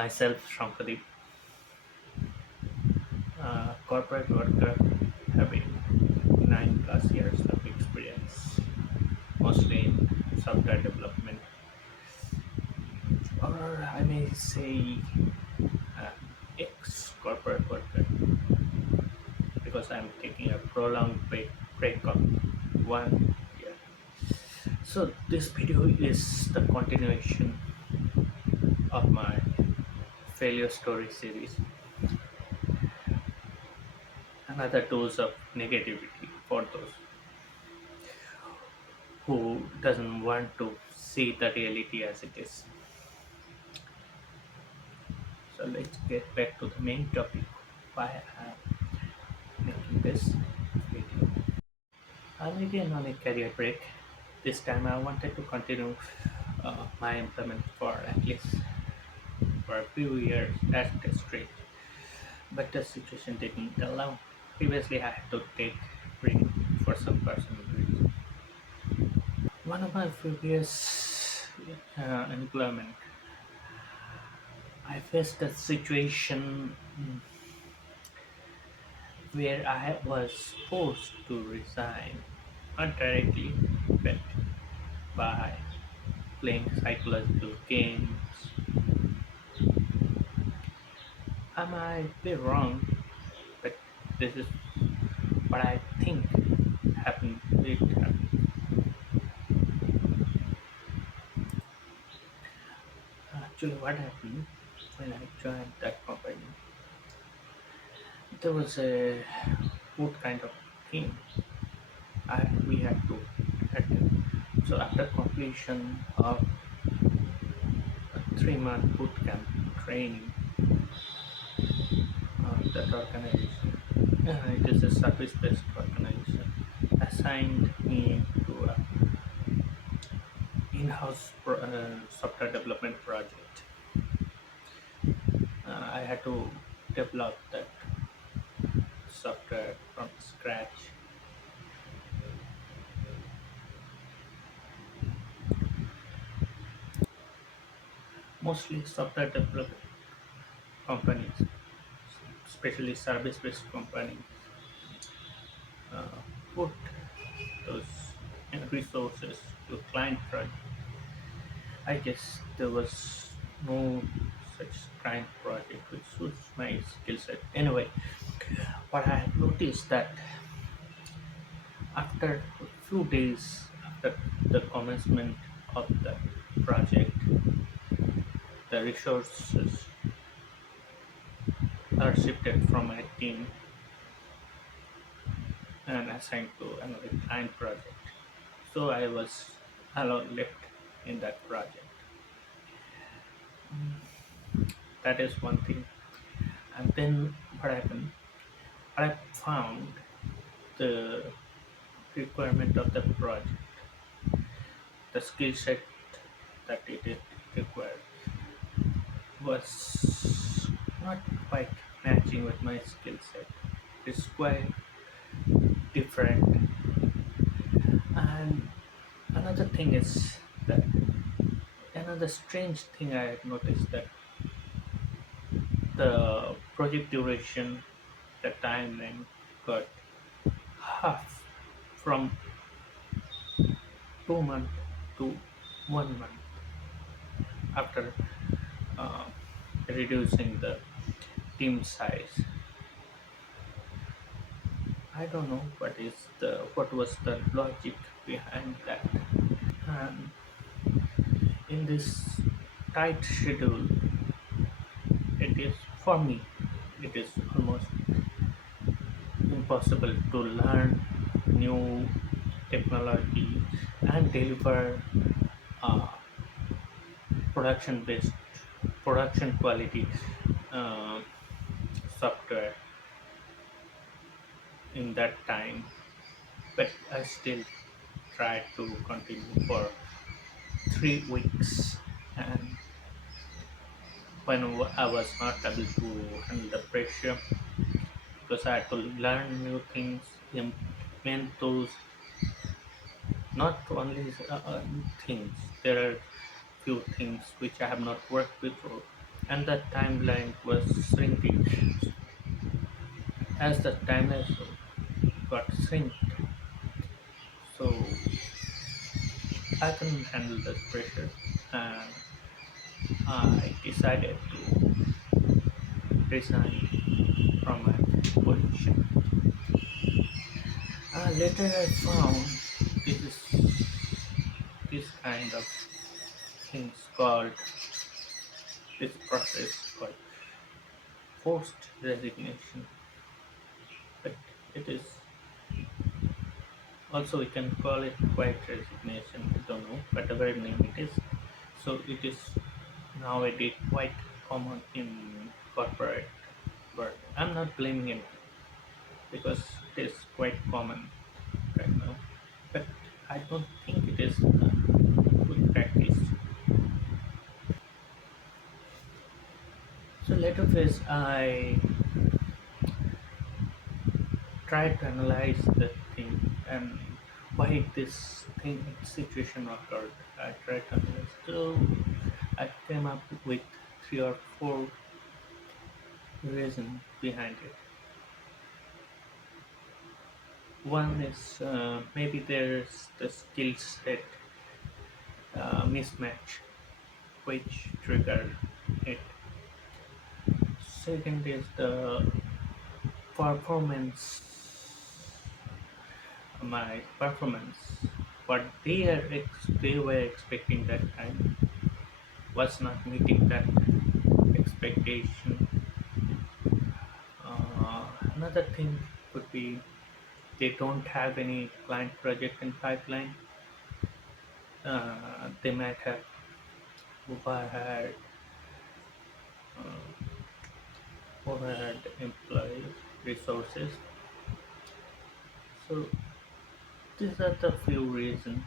Myself, Shankadip, corporate worker, having 9+ years of experience, mostly in software development, or I may say uh, ex-corporate worker, because I'm taking a prolonged break of 1 year. So this video is the continuation of my failure story series, another dose of negativity for those who doesn't want to see the reality as it is. So let's get back to the main topic, why I'm making this video. I'm again on a career break. This time I wanted to continue my employment for at least for a few years at a straight, but the situation didn't allow. Previously I had to take break for some personal reason. One of my previous employment, I faced a situation where I was forced to resign, not directly, but by playing psychological games. I might be wrong, but this is what I think happened. It happened. Actually, what happened when I joined that company? There was a food kind of thing we had to attend. So after completion of a 3 month boot camp training, that organization, it is a service-based organization, assigned me to a in-house software development project. I had to develop that software from scratch. Mostly software development companies, especially service-based companies, put those resources to client project. I guess there was no such client project which suits my skill set. Anyway, what I have noticed that after a few days after the commencement of the project, the resources are shifted from my team and assigned to another client project. So I was alone left in that project. That is one thing. And then what happened? I found the requirement of the project, the skill set that it required was not quite matching with my skill set. It's quite different. And another thing is that another strange thing I had noticed that the project duration, the timeline got half from 2 months to 1 month after uh, reducing the team size. I don't know what was the logic behind that. And in this tight schedule, it is for me. It is almost impossible to learn new technology and deliver uh, production-based, production quality uh, software in that time. But I still tried to continue for 3 weeks, and when I was not able to handle the pressure, because I had to learn new things, implement those, not only things. There are few things which I have not worked before. and the timeline was shrinking. As the timeline got shrinked, so I couldn't handle the pressure, and I decided to resign from my position. Later, I found this is this kind of things called this process called forced resignation. But it is also we can call it quiet resignation. I don't know whatever name it is. So it is nowadays quite common in corporate world. I'm not blaming him because it is quite common right now. But I don't think it is good practice. So later phase, I tried to analyze the thing and why this thing situation occurred. I tried to analyze. So I came up with three or four reasons behind it. One is maybe there's the skill set mismatch which triggered it. Second is the performance, my performance. What they were expecting that time was not meeting that expectation. Another thing could be they don't have any client project in pipeline. They might have overhead, overhead employee resources. So these are the few reasons,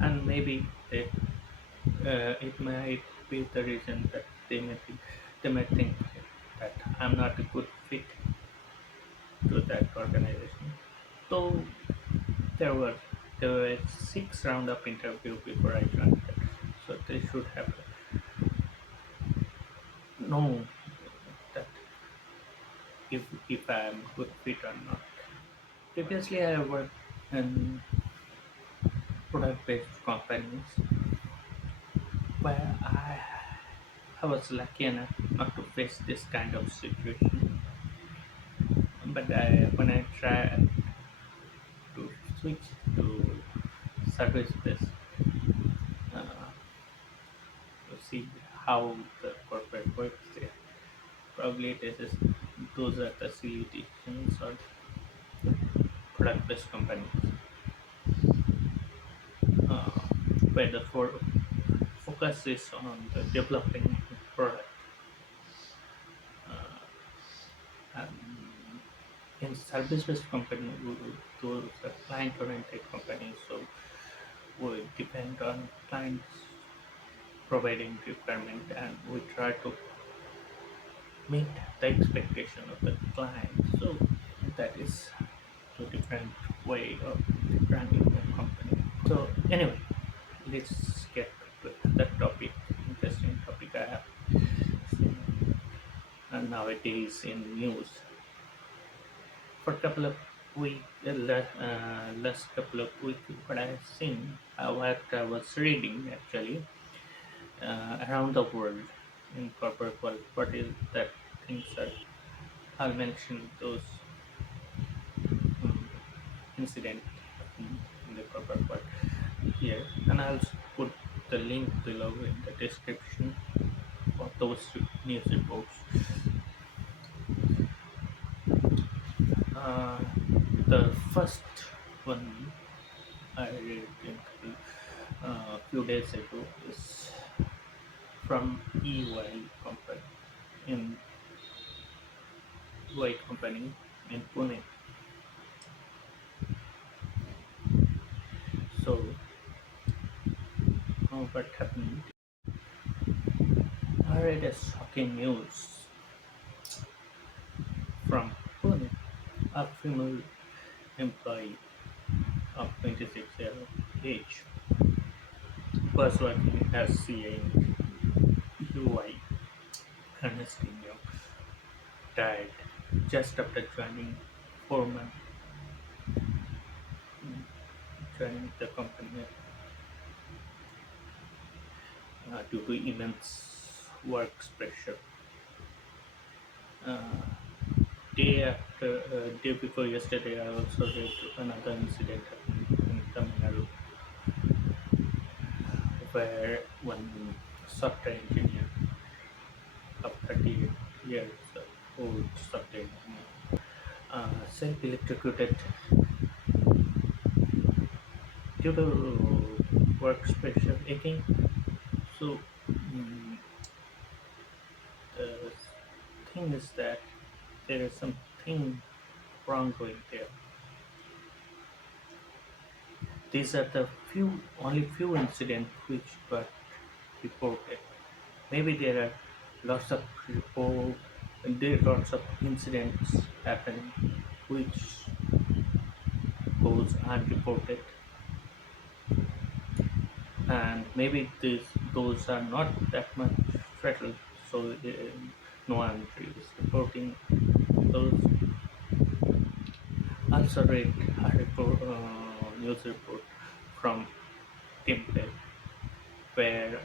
and maybe it might be the reason that they may think that I'm not a good fit to that organization. So there were there were six round of interview before I joined that. So they should have known that if I'm good fit or not. Previously I worked in product based companies where I was lucky enough not to face this kind of situation. But when I tried to switch to service based uh, to see how the corporate works there, probably this is those are the silly decisions or product based companies uh, where the focus is on the developing product. And in service-based company, those are client-oriented companies, so we depend on clients providing requirement, and we try to meet the expectation of the client. So that is a different way of running the company. So anyway, let's get to the topic, interesting topic I have seen nowadays in news. For a couple of weeks, last couple of weeks, what I've seen, what I was reading actually around the world in corporate world, what is that things are. I'll mention those um, incident in the corporate world here, and I'll put the link below in the description of those news reports. Uh, the first one I read a few days ago is from company in company in Pune. So what happened? I read a shocking news from Pune. A female employee of 26 year age was working as CA in UI. Ernestine Young died just after foreman, joining the company due to immense work pressure. Uh, day before yesterday, I also read another incident happened in Tamil Nadu where one software engineer of 38 years old software engineer self-electrocuted due to work pressure aching. So the thing is that there is something wrong going there. These are the only few incidents which got reported. Maybe there are lots of report, there are lots of incidents happening which goes unreported, and maybe those are not that much fatal. So no one is reporting those. Also read news report from Temple where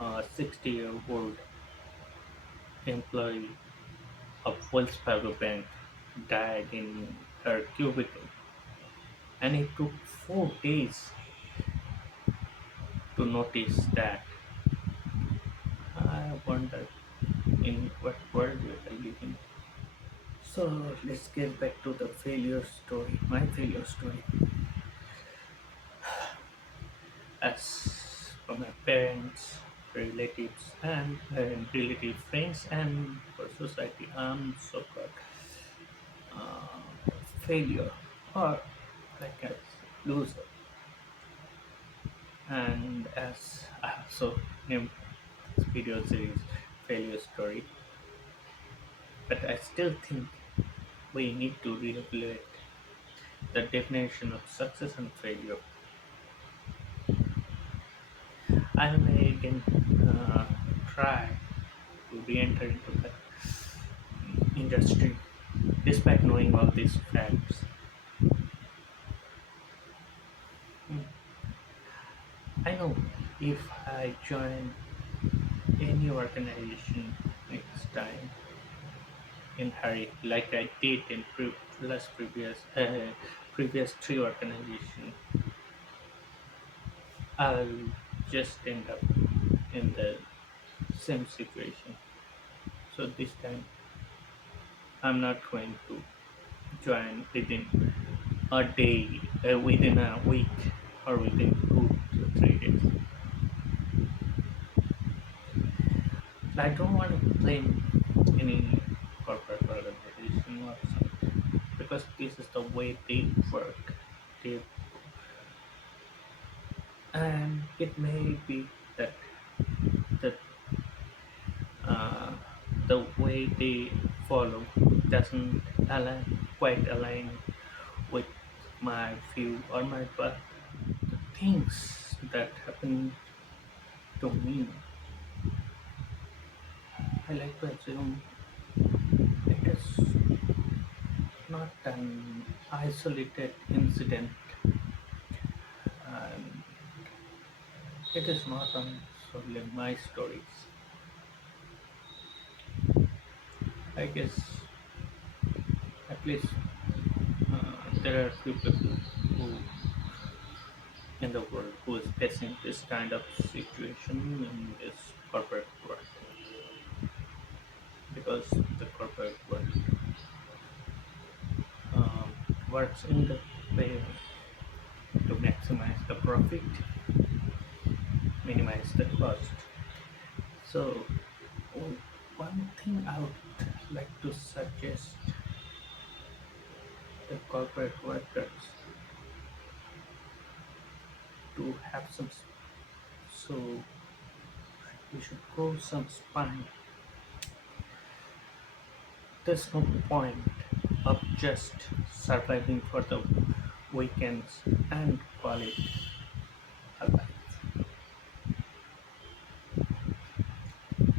a 60-year-old employee of Wells Fargo Bank died in her cubicle, and it took 4 days to notice that. I wonder in what world we are living. So let's get back to the failure story, my failure story. As for my parents, relatives, and relative friends, and for society, I'm so called failure or like a loser. And as I also named this video series failure story, but I still think we need to reevaluate the definition of success and failure. I may again try to re-enter into the industry despite knowing all these facts. Hmm. I know if I join any organization next time in hurry, like I did in previous three organizations, I'll just end up in the same situation. So this time, I'm not going to join within a day, within a week, or within 2 to 3 days. I don't want to blame any corporate organization or something because this is the way they work. They, and it may be that the uh, the way they follow doesn't quite align with my view or my path. The things that happen to me, I like to assume it is not an isolated incident, and it is not on solely my stories. I guess at least there are few people who in the world who is facing this kind of situation in this corporate world because the corporate world um, works in the way to maximize the profit, minimize the cost. So, oh, one thing I would like to suggest the corporate workers to have so we should grow some spine. There's no point of just surviving for the weekends and call it a life.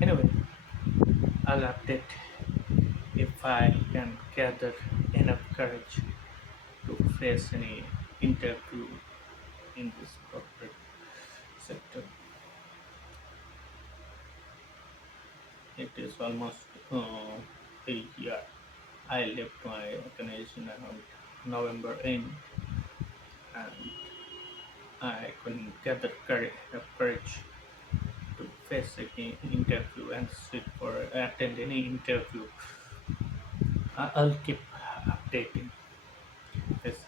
Anyway, I'll update if I can gather enough courage to face any interview in this corporate sector. It is almost a year. I left my organization around November end, and I couldn't gather enough courage to face any interview and sit for attend any interview. I'll keep updating if